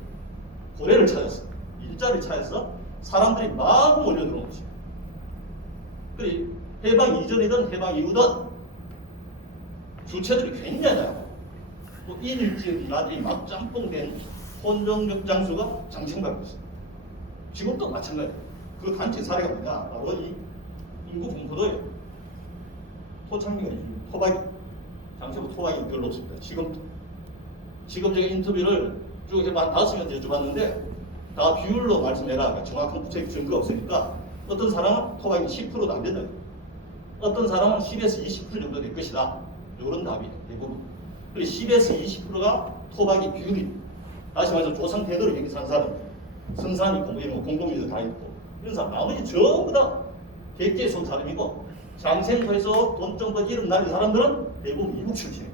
고래를 찾았어. 일자를 찾아서 사람들이 마구 몰려들어온 것이에요. 그리고 해방 이전이든 해방 이후든 주체들이 굉장히 다양하고 인일지역이나 막 짬뽕된 혼종적 장수가 장생포라고 있어요. 지금도 마찬가지예요. 그 단체 사례가 뭐냐? 바로 이 인구 분포도예요. 토착민이 토박이, 장세부 토박이 별로 없습니다. 지금 제가 인터뷰를 쭉 해봐 5명 여쭤봤는데 다 비율로 말씀해라. 그러니까 정확한 구체적 증거가 없으니까 어떤 사람은 토박이 10%도 안 된다. 어떤 사람은 10에서 20% 정도 될 것이다. 이런 답이 대부분. 그리고 10에서 20%가 토박이 비율이. 다시 말해서 조상 대대로 여기 산 사람, 선산 있고 뭐 이런 거 공동묘지 다 있고 이런 사람 나머지 전부 다 백제에 쏜 사람이고 장생부에서 돈 좀 번 이름 날린 사람들은 대부분 이북 출신이에요.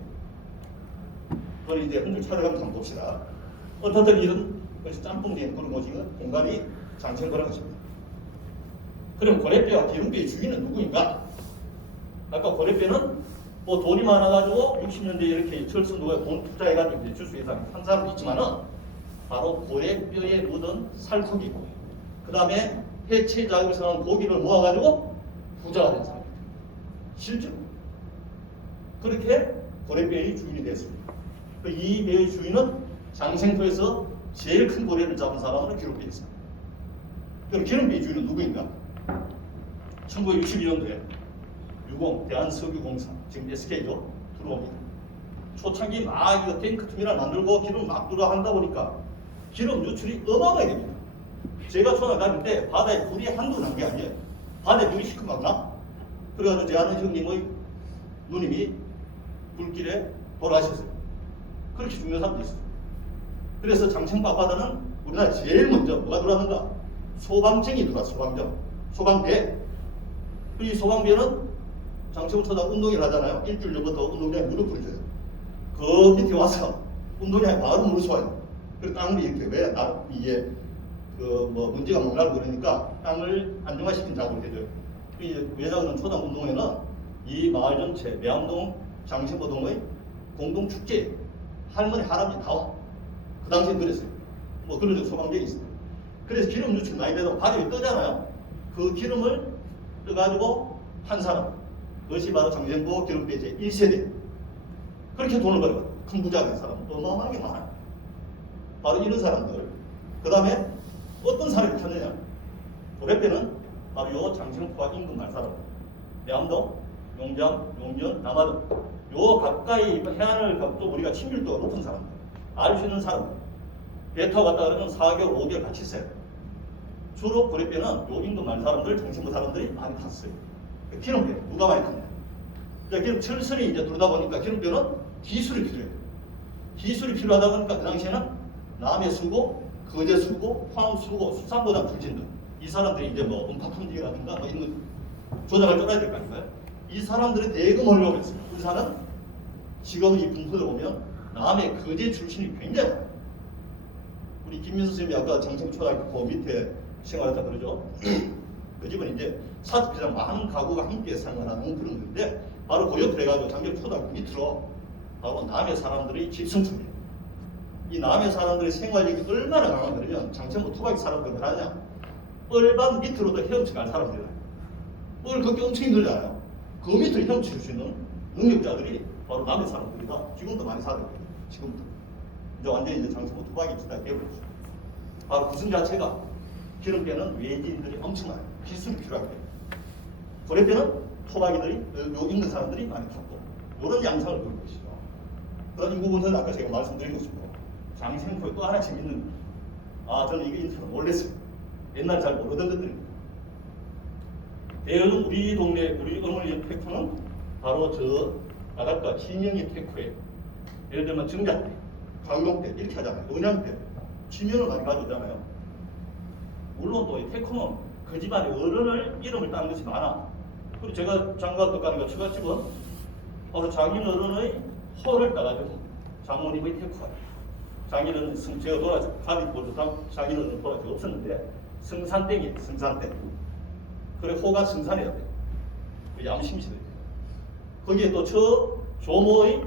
그걸 이제 흔들 찾아가면서 한번 봅시다. 어떻든 이런 그래서 짬뽕된 그런 오징어 공간이 장생부라는 것입니다. 그럼 고래뼈와 기름뼈의 주인은 누구인가? 아까 고래뼈는 뭐 돈이 많아가지고 60년대에 이렇게 철수 누가 돈 투자해가지고 이제 줄수 있는 한 사람도 있지만은 바로 고래뼈에 묻은 살코기고 그 다음에 해체 작업에서 나온 고기를 모아가지고 부자가 된 사람입니다. 실제로 그렇게 고래뼈의 주인이 됐습니다. 이 배의 주인은 장생포에서 제일 큰 고래를 잡은 사람으로 기록되어 있습니다. 그럼 기름배의 주인은 누구인가? 1962년도에 유공 대한석유공사 지금 SK죠 들어옵니다. 초창기 막 이거 탱크 터미널 만들고 기름 막 들어 한다 보니까 기름 유출이 어마어마하게 됩니다. 제가 초등학교 다닐 때 바다에 불이 한두 난 게 아니에요. 바다에 물이 시커멓 나. 그래가지고 제 아는 형님의 누님이 불길에 돌아가셨어요. 그렇게 죽는 사람도 있어요. 그래서 장생포 앞바다는 우리나라 제일 먼저 뭐가 들어왔는가? 소방정이 들어왔어요. 소방배. 이 소방배는 장생포 초등 운동회를 하잖아요. 일주일 전부터 운동장에 무릎 꿇어줘요. 그 밑에 와서 운동장에 바로 무릎 쏘아요. 그래서 땅을 이렇게 왜 이게 그 뭐 문제가 목나고 그러니까 땅을 안정화시킨 작업을 해줘요. 왜냐하면 초당 운동회는 이 마을 전체 매암동 장생포동의 공동 축제 할머니 할아버지 다 와. 그 당시에 그랬어요. 뭐 그런 소방대가 있어요. 그래서 기름 유출 많이 되다가 바닥에 뜨잖아요. 그 기름을 떠가지고 한 사람. 그것이 바로 장생포 기름배 제 1세대. 그렇게 돈을 벌거든요. 큰 부자가 된 사람 어마어마하게 많아요. 바로 이런 사람들. 그 다음에 어떤 사람이 탔느냐? 고래뼈는 바로 요 장생포와 인근 말사람. 매암동, 용장, 용전, 남아등 요 가까이 해안을 좀 우리가 친밀도가 높은 사람들, 알 수 있는 사람들. 배 타고 갔다 그러면 4개월, 5개월 같이 있어요. 주로 고래뼈는 요 인근 말 사람들, 장생포 사람들이 많이 탔어요. 기름뼈 누가 많이 탔냐? 기름 철선이 이제 들어다 보니까 기름뼈는 기술이 필요해요. 기술이 필요하다 보니까 그 당시에는 남해 수고, 거제 수고, 포항 수고, 수산보다 불진들 이 사람들이 이제 뭐 음파품직이라든가 뭐 이런 조작을 쫄아야 될 거 아닌가요? 이 사람들이 대거 몰려오고 있어요. 의사는 지금 이 분포를 보면 남해 거제 출신이 굉장히 많아요. 우리 김민수 선생님이 아까 장생초등학교 그 밑에 생활했다 그러죠. 그 집은 이제 사업비상 많은 가구가 함께 생활하는 그런 건데 바로 그 옆에 해가지고 장생초등학교 밑으로 바로 남해 사람들이 집성촌이에요. 이 남해 사람들의 생활력이 얼마나 강하냐면 장생포 토박이 사람들은 하냐? 뻘밭 밑으로도 헤엄쳐 갈 사람들이에요. 뻘 그렇게 엄청 힘들잖아요. 그 밑을 헤엄칠 수 있는 능력자들이 바로 남해 사람들이다. 지금도 많이 살아요. 지금도. 이제 완전히 이제 장생포 토박이 시대가 되어버렸죠. 바로 구성 자체가 기름뼈는 외지인들이 엄청 많아요. 기술이 필요하게 돼요. 고래뼈는 토박이들이 요 있는 사람들이 많이 탔고 이런 양상을 보는 것이죠. 그런 인구 분석은 아까 제가 말씀드린 것이고 장생포에 또 하나 재밌는 저는 이거 인터넷 몰랐어요. 옛날 잘 모르던 것들입니다. 대여는 우리 동네 우리 어머니 테크는 바로 저 바닷가 진영이 테크예요. 예를 들면 정자대, 광룡대 이렇게 하잖아요. 은양대 지명을 많이 가져오잖아요. 물론 또 이 테크는 그 집안의 어른을 이름을 따는 것이 많아. 그리고 제가 장가도 가는 거 처갓집은 바로 자기 어른의 호를 따가지고 장모님의 테크가 자기는 제가 돌아서 가비 보조상 자기는 돌아서 없었는데 성산땡이에요. 성산땡. 그래 호가 성산해야 돼. 그 양심시대. 거기에 또 저 조모의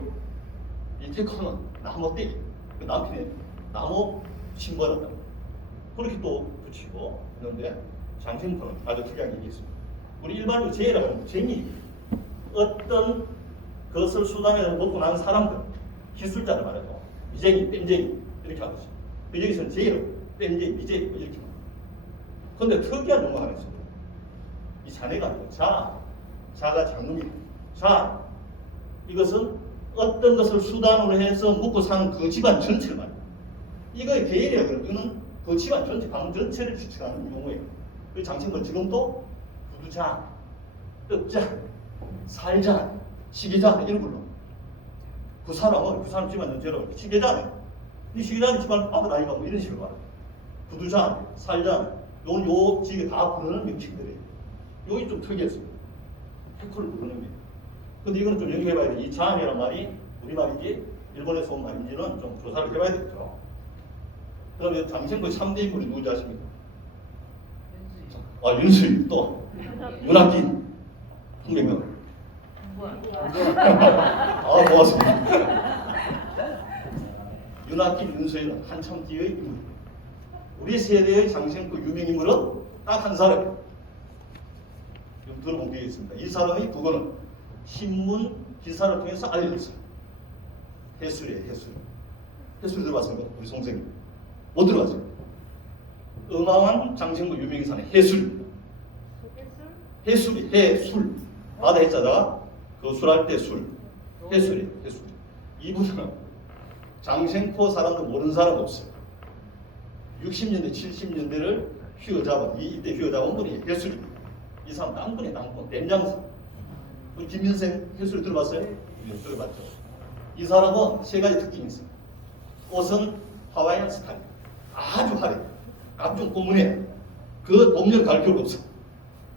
이 테크는 나무떼기. 그 남편이 나무 신고한다. 그렇게 또 붙이고 있는데 장생포는 아주 특이한 게 있습니다. 우리 일반적으로 제라고 하는 쟁이 어떤 것을 수단에 먹고 난 사람들 기술자를 말해도 미쟁이, 땜쟁이 이렇게 하듯이 여기서는 제이로 땜쟁이, 미쟁이 이렇게 말해요. 근데 특이한 용어가 하나 있습니다. 이 자네가 아니고 자가 장놈이에요. 자, 이것은 어떤 것을 수단으로 해서 먹고 사는 그 집안 전체를 말해요. 이거의 계열이야. 이거는 그 집안 전체, 방 전체를 추측하는 용어예요. 그 장생은 지금도 부두자, 떡자, 살자, 시계자 이런 걸로. 그 사람 집안 전체로 시계자, 이 시계자는 집안 아들 아이가 뭐 이런 식으로 말해요. 부두자, 살자, 요 지역에 다 부르는 명칭들이에요. 여기 좀 특이했어요. 태클을 부르는 거예요. 근데 이거는 좀 연구해봐야 돼. 이 자안이란 말이 우리말인지 일본에서 온 말인지는 좀 조사를 해봐야 되겠죠. 그다음에 장생구 3대 인물이 누구지 아십니까? 윤수일 또 윤학긴 홍명경. 아 고맙습니다. 윤학긴 윤수일은 한참 뒤의 인물입니다. 우리 세대의 장생구 유명 인물은 딱 한 사람이에요. 좀 들어본 게 있습니다. 이 사람의 국어는 신문 기사를 통해서 알려졌어요. 해술이에요, 해술. 해술 들어봤습니까? 우리 선생님. 못 들어봤어요. 어마어마한 장생구 유명인사는 해술입니다. 해술이, 해술. 바다 해자다가 그 술할 때 술. 해술이에요, 해술. 이분은 장생포 사람도 모르는 사람 없어요. 60년대, 70년대를 휘어잡은, 이때 휘어잡은 분이 해술입니다. 이 사람 땅꾼이에요, 땅꾼. 된장사. 우리 김민생 해술 들어봤어요? 네, 들어봤죠. 이 사람은 세 가지 특징이 있어요. 옷은 하와이안 스타일. 아주 화려해. 깜짝 고문해. 그 봄열 갈 필요가 없어.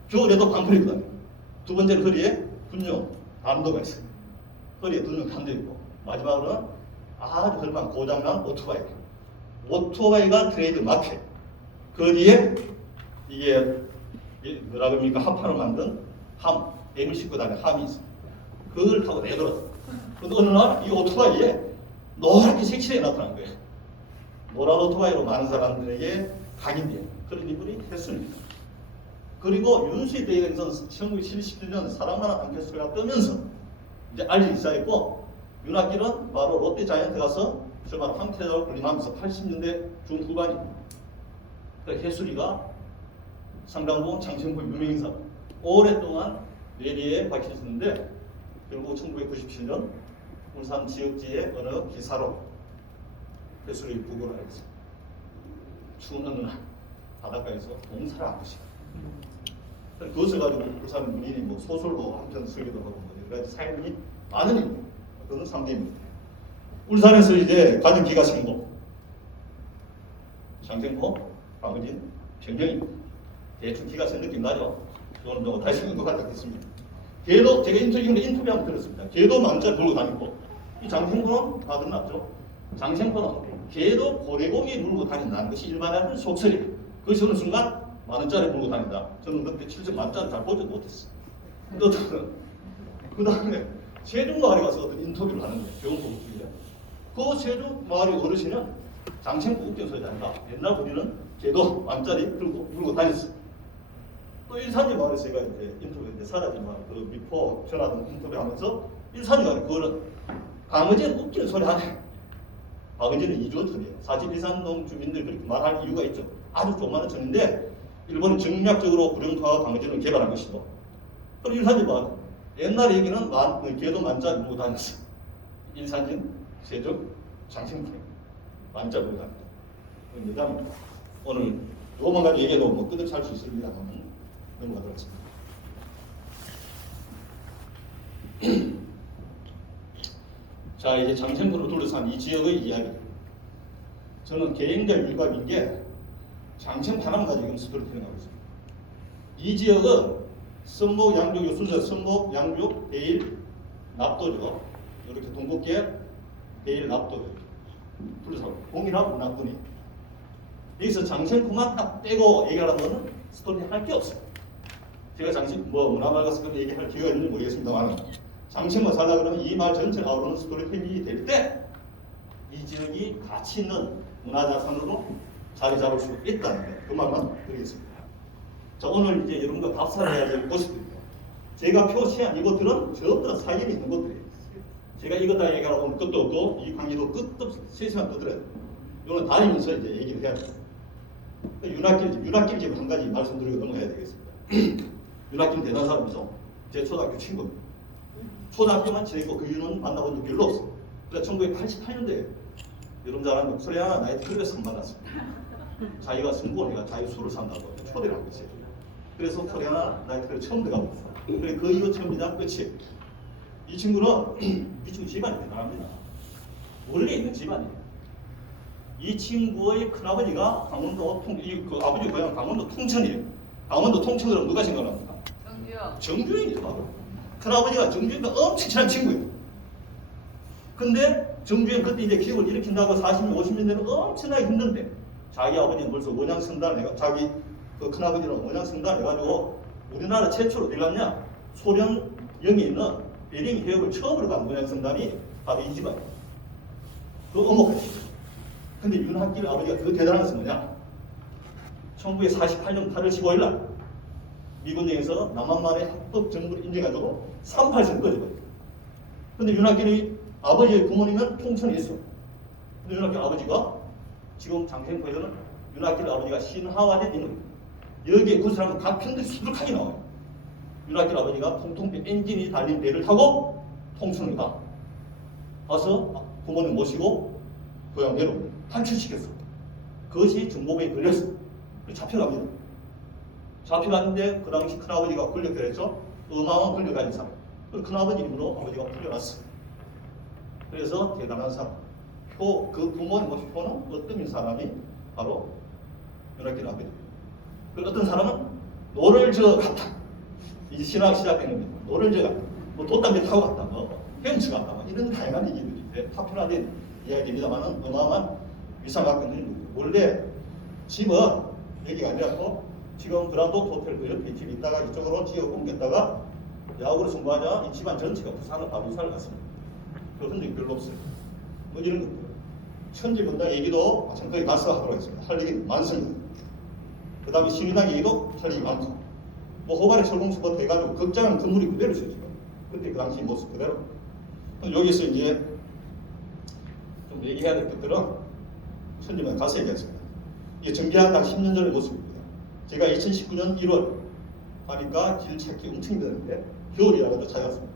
겨울에도 반팔 입고 다녀. 두 번째는 허리에 분명 담도가 있어요. 허리에 분명 담도 있고. 마지막으로는 아주 헐만 고장난 오토바이. 오토바이가 트레이드 마켓. 그 뒤에 이게 뭐라 그럽니까? 합판을 만든 함. 뱀을 싣고 다니는 함이 있어요. 그걸 타고 내돌았어. 근데 어느 날 이 오토바이에 노랗게 색칠해 나타난 거예요. 노란 오토바이로 많은 사람들에게 각인돼요. 그런 인물이 해수입니다. 그리고 윤수의 대행선 1970년 사랑만한 안개수가 뜨면서 이제 알리기 시작했고, 윤학길은 바로 롯데자이언트 가서 정말 황태자로 군림하면서 80년대 중후반입니다. 해수리가 상당부 장생구 유명인사 오랫동안 뇌리에 박혀있었는데 결국 1997년 울산 지역지의 어느 기사로 해수리 부고를 하였습니다. 추운 어느 날 바닷가에서 봉사를 한 것이다. 그것을 가지고 울산 문인이 뭐 소설로 한편 쓰기도 하고 여러 가지 사연이 많은 인물. 그건 3대입니다. 울산에서 이제 가진 기가 생고 장생포, 박은진, 변경입니다. 대충 기가 센 느낌 나죠? 저는 뭐 다시 읽은 것 같았겠습니다. 걔도 제가 인터뷰 한번 들었습니다. 걔도 만자 들고 다니고 이 장생포는 다들 났죠. 장생포는 걔도 고래고기 물고 다닌다는 것이 일반화된 속설이에요. 그것이 어느 순간 만원짜리 물고 다닌다. 저는 그때 7만짜리 잘 보지 못했어요. 그 다음에 세종마을에 가서 어떤 인터뷰를 하는 거예요. 교훈법을 중에. 그 세종마을의 어르신은 장생포 웃겨서야 한다. 옛날 우리는 걔도 만짜리 물고 다녔어요. 또 일산지 마을에서 제가 이제 인터뷰했는데 사라진 마을, 그 미포 전화등 인터뷰하면서 일산지 마을 그거는 강의제는 웃기는 소리 하네. 박은진은 이주어촌이에요. 사실 일산동 주민들 그렇게 말할 이유가 있죠. 아주 조그마한 촌인데 일본은 정략적으로 구룡포와 강의제를 개발한 것이고. 그럼 일산지 마을 옛날 얘기는 걔도 만짜 물고 다녔어. 일산진, 세종, 장생포 만짜 물고 다녔다. 그건 예담입니다. 오늘 요만 가지고 얘기해도 뭐 끝을 찰 수 있습니다만 넘어가도록 하겠습니다. 자, 이제 장생포를 둘러싼 이 지역의 이야기. 저는 개인적 일감인 게 장생포 하나만 가지고 스토리를 펴나가고 있습니다. 이 지역은 선목, 양조, 요수저, 선목, 양조, 대일, 납도죠. 이렇게 동국계 대일, 납도 둘러싸고 동일한 문화권이. 여기서 장생포만 딱 빼고 얘기하려면 스토리 할 게 없어요. 제가 문화말 가서 그런 얘기할 기회가 있는지 모르겠습니다만 장생포 살다 그러면 이 말 전체를 아우르는 스토리텔링이 될 때 이 지역이 가치 있는 문화자산으로 자리 잡을 수 있다는 거, 그 말만 드리겠습니다. 자, 오늘 이제 여러분과 답사를 해야 될 것입니다. 제가 표시한 이것들은 전부 다 사연이 있는 것들이에요. 제가 이것 다 얘기하라고 하면 끝도 없고 이 강의도 끝도 없이 3시간 떠들어야 돼요. 이거는 다니면서 이제 얘기를 해야 돼요. 윤학길 지금 한 가지 말씀드리고 넘어가야 되겠습니다. 윤학길 대단한 사람이죠. 제 초등학교 친구입니다. 초등학교만 지내고 그 이유는 만나본 적 별로 없어요. 그러니까 1988년도에 여러분 잘 아는 코리아나 나이트클럽에서 만났습니다. 자기가 승부원이가 자기 술을 산다고 초대를 하고 있어요. 그래서 코리아나 나이트클럽 처음 들어가고 있어요. 그래 그 이후 처음이자 끝이에요. 이 친구는 이 친구 집안이 대단합니다. 원래 있는 집안이에요. 이 친구의 큰아버지가 강원도 그 아버지 고향 강원도 통천이에요. 강원도 통천으로 누가 생각납니까? 정규요. 정주행이죠 바로. 큰아버지가 정주행과 엄청 친한 친구예요. 근데 정주행 그때 이제 기업을 일으킨다고 40년 50년대는 엄청나게 힘든데 자기 아버지는 벌써 원양성단 해가 자기 그 큰아버지는 원양성단 해가지고 우리나라 최초로 어디 갔냐? 소련영에 있는 베링 해역을 처음으로 간 원양성단이 바로 이 집안이에요. 그 어목하시죠. 근데 윤학길 아버지가 더 대단한 것은 뭐냐? 1948년 8월 15일 날 미군령에서 남한만의 합법 정부를 인정해가지고 38선 꺼져버려요. 근데 윤학길의 아버지의 부모님은 통천에 있어. 근데 윤학길 아버지가 지금 장생포에서는 윤학길 아버지가 신하화된 인물이에요. 여기에 구슬하면 각 편들이 수두룩하게 나와요. 윤학길 아버지가 통통배 엔진이 달린 배를 타고 통천을 가서 부모님 모시고 고향 내로 탈출시켰어. 그것이 정보부에 걸렸어. 잡혀갑니다. 잡혀갔는데 그 당시 큰아버지가 권력들했죠. 어마어마한 권력 가진 사람. 그 큰아버지 이름으로 아버지가 풀려났어. 그래서 대단한 사람. 또 그 부모님 모시고는 어떤 사람이 바로 윤학길 아버지. 그 어떤 사람은 노를 저 갔다. 이제 신학 시작되는 겁니다. 노를 저 갔다. 뭐 돛담배 타고 갔다. 뭐 헤엄치 갔다. 뭐 이런 다양한 얘기들이 파편화된 이야기입니다만은 어마어마한 위상갖고 있는 거예요. 원래 집은 여기가 아니라고 지금 그라도 호텔 그 옆에 집이 있다가 이쪽으로 지어 옮겼다가 야구를 승부하자 이 집안 전체가 부산을 바로 이사를 갔습니다. 그 흔적이 별로 없어요. 뭐 이런 것들. 천지문당 얘기도 마찬가지 가서 하도록 하겠습니다. 할 얘기 많습니다. 그 다음에 신의당 얘기도 할 얘기 많고 뭐 호발의 철공수부터 해가지고 극장은 건물이 그대로 있어요. 지금. 그때 그 당시 모습 그대로. 여기서 이제 좀 얘기해야 될 것들은 천지문당 가서 얘기하겠습니다. 이게 정기한당 10년 전의 모습입니다. 제가 2019년 1월 하니까 길 찾기 엄청 힘들었는데 겨울이라고 찾아갔습니다.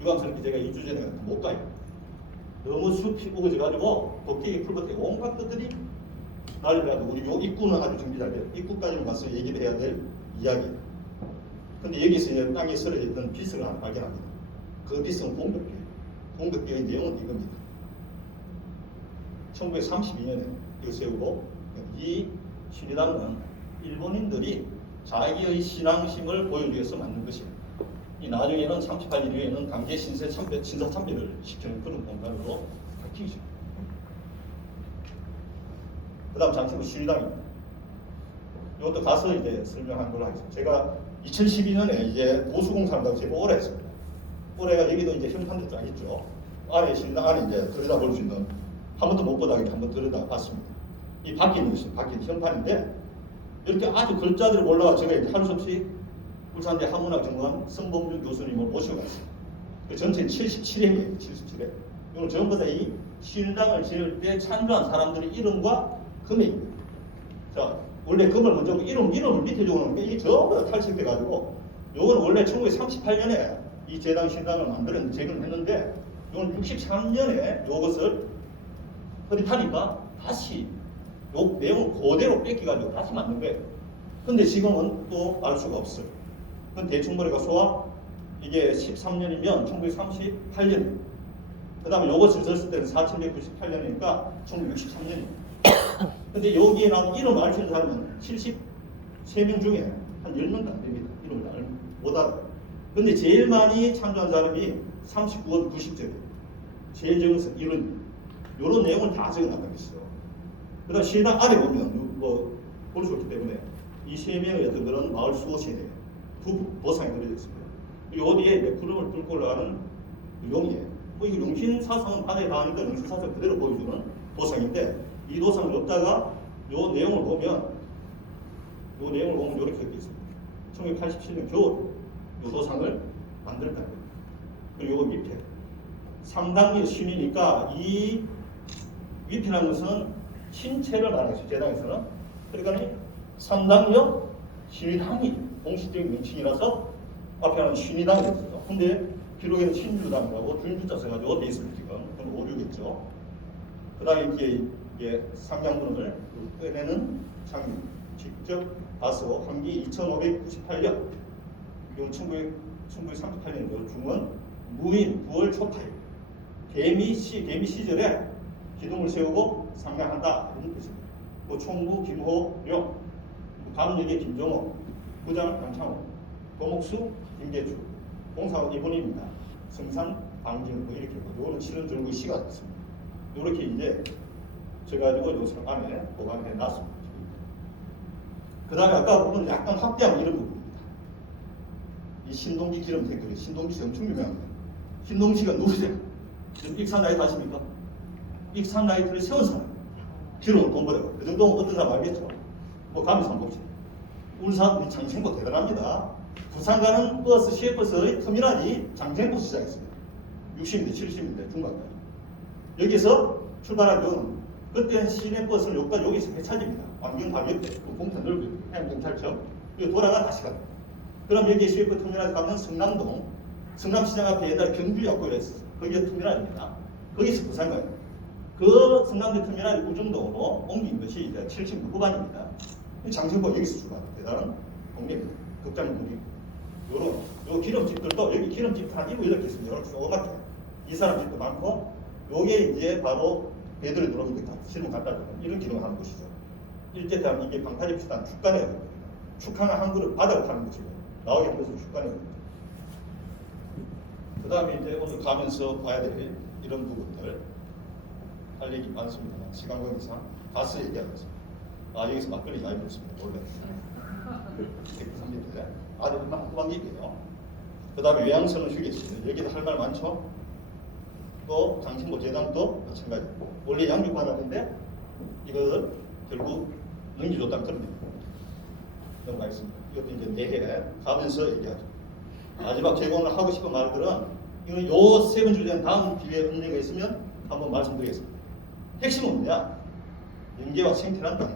유감스럽게 제가 2주 전에 못 가요. 너무 숲이 우거져가지고 도깨비 풀밭에 온갖 것들이 난리라도 우리 요 입구는 아주 준비 잘 돼요. 입구까지는 가서 얘기를 해야 될 이야기. 근데 여기서 이제 땅에 쓰러져 있던 비석을 하나 발견합니다. 그 비석은 공덕교예요. 공덕교의 내용은 이겁니다. 1932년에 이거 세우고 이 신의당은 일본인들이 자기의 신앙심을 보여주기 위해서 만든 것입니다. 이 나중에는 38년 이후에는 강제 신사 참배를 시키는 그런 공간으로 바뀌죠. 그 다음 장치부 신의당입니다. 이것도 가서 이제 설명한 걸로 하겠습니다. 제가 2012년에 이제 보수공사한다고 제가 오래 했습니다. 올해가 여기도 이제 현판도 쫙 있죠. 안에 신의당 안에 이제 들여다볼 수 있는 한 번도 못 보다 한번 들여다봤습니다. 이 바뀐 것이 바뀐 현판인데 이렇게 아주 글자들을 몰라가 제가 이제 하루 없이 울산대 한문학정관 성범준 교수님을 모셔갔습니다. 그 전체는 77회입니다. 77회. 이건 전부 다 이 신당을 지을 때 참여한 사람들의 이름과 금액입니다. 자, 원래 금을 먼저 이름을 밑에 적어놓은 게 이 전부 다 탈색돼가지고 요건 원래 1938년에 이 재당 신당을 만들었는데 제기를 했는데 이건 63년에 요것을 허릿하니까 다시 요 내용을 그대로 뺏겨가지고 다시 만든 거예요. 근데 지금은 또 알 수가 없어요. 그건 대충 머리가 소화 이게 13년이면 1938년. 그 다음에 요것을 썼을 때는 4198년이니까 1963년이에요. 근데 여기에 나온 이름 알 수 있는 사람은 73명 중에 한 10명도 안 됩니다. 이름을 못 알아요. 근데 제일 많이 참조한 사람이 39원 90절. 제일 적은 것은 이런 내용을 다 적어놨다고 했어요. 그 다음 신당 아래 보면 뭐 볼 수 없기 때문에 이 세 명의 어떤 그런 마을 수호 세대 두 보상이 그려져 있습니다. 그리고 어디에 이제 구름을 뚫고 올라가는 용이에요. 뭐 이거 용신 사상은 바다에 닿으니까 용신 사상 그대로 보여주는 보상인데 이 도상을 엎다가 요 내용을 보면 이렇게 적혀 있습니다. 1987년 겨울 요 도상을 만들었다는 겁니다. 그리고 요 밑에 상당히 신이니까 이 위패라는 것은 신체를 말하겠죠. 재당에서는. 그러니까 3당역 신의당이 공식적인 명칭이라서 앞에 하는 신의당이 됐어요. 근데 기록에는 신주당이라고 준주자 써가지고 돼 있습니다. 지금 그건 오류겠죠. 그 다음에 이게 상량분을 꺼내는 장면 직접 봐서 환기 2598년 이건 1938년이죠. 중원 무인 9월 초파에 개미 시절에 기둥을 세우고 상량한다 이런 뜻입니다. 그 총무 김호령, 감력의 김종호, 부장 강창호, 도목수 김계주, 공사원 이분입니다. 성산 방진 이렇게 요거는 실은 들고 시가 됐습니다. 이렇게 이제 저가지고 요새 안에 보관해 놨습니다. 그 다음에 아까 보면 약간 확대하면 이런 부분입니다. 이 신동기 기름 탱크, 신동기 씨 엄청 유명합니다. 신동기가 누구세요? 익산 라이트 아십니까? 익산 라이트를 세운 사람. 기름 돈 벌어요. 그 정도면 어떤 사람 알겠죠? 뭐 감히 상관없이. 울산 우리 장생포 대단합니다. 부산 가는 버스 시외버스의 터미널이 장생포 시작했습니다. 60년대, 70년대 중반까지. 여기서 출발한 경우는 그때는 시내버스는 여기서 회차집니다. 환경방 옆에 공터 넓고 해양경찰청 여기 돌아가 다시 가요. 그럼 여기 시외버스 터미널에 가면 성남동, 성남시장 앞에 옛날에 경주역구를 했었어요. 거기가 터미널입니다. 거기서 부산 가요. 그 성남동 터미널 우정동으로 옮긴 것이 이제 70년 후반입니다. 장생포 여기서 출발. 대단한 동네입니다. 극장문이 요런 요 기름집들도 여기 기름집 한 이거 이렇게 있습니다. 이렇게 조그맣게 이 사람 집도 많고 요게 이제 바로 배들이 들어오면 실은 갖다 주는 이런 기능을 하는 것이죠. 일제 때 이게 방파제 비슷한 축간이라고 합니다. 축하는 항구를 바다를 타는 것이고 나오게 그래서 축간이라고 합니다. 그 다음에 이제 오늘 가면서 봐야 될 이런 부분들 할 얘기 많습니다. 시간 관계상 가스 얘기하면서 여기서 막걸리 많이 먹습니다. 원래 103리터 아주 한번 얘기해요. 그 다음에 외양선은 휴게실 여기도 할 말 많죠. 또 장신모 재단도 마찬가지. 원래 양육받았는데 이것을 결국 넘겨줬다는 그런 얘기입니다. 넘어가겠습니다. 이것도 이제 내해 가면서 얘기하죠. 마지막 제가 오늘 하고 싶은 말들은 이거는 요 세 번 주제는 다음 기회에 언제가 있으면 한번 말씀드리겠습니다. 핵심은 뭐냐? 연계와 생태란다.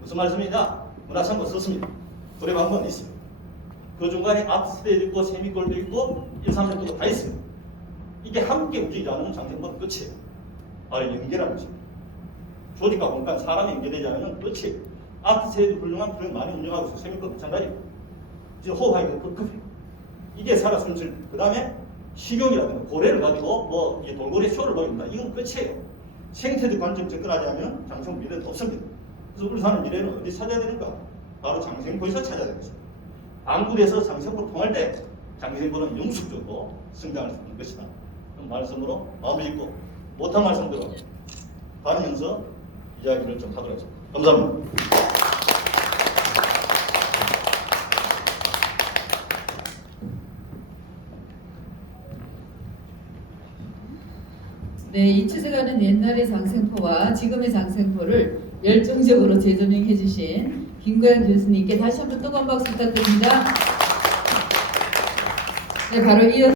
무슨 말씀이냐? 문화창고 썼습니다. 노래 방법은 있습니다. 그 중간에 아트스테이도 있고 세미골도 있고 1, 3년도 다 있습니다. 이게 함께 움직이지 않으면 장생보다 끝이에요. 바로 연계라는 것입니다. 조직과 공간, 사람이 연계되지 않으면 끝이에요. 아트스테이도 훌륭한 프로젝트 많이 운영하고 있어요. 세미골 마찬가지고 지금 호흡하기가 급해요. 이게 살아 숨질. 그 다음에 식용이라든가 고래를 가지고 뭐 돌고래 쇼를 보입니다. 이건 끝이에요. 생태적 관점 접근하지 않으면 장생 미래는 없습니다. 그래서 울산의 미래는 어디 찾아야 되니까? 바로 장생포에서 찾아야 되는 것입니다. 안굴에서 장생포로 통할 때 장생포는 영숙적으로 성장할 수 있는 것이다. 그런 말씀으로 마음을 짓고 못한 말씀들은 가면서 이야기를 좀 하도록 하겠습니다. 감사합니다. 네, 잊혀져가는 옛날의 장생포와 지금의 장생포를 열정적으로 재조명해 주신 김고현 교수님께 다시 한번 뜨거운 박수 부탁드립니다. 네, 바로 이어서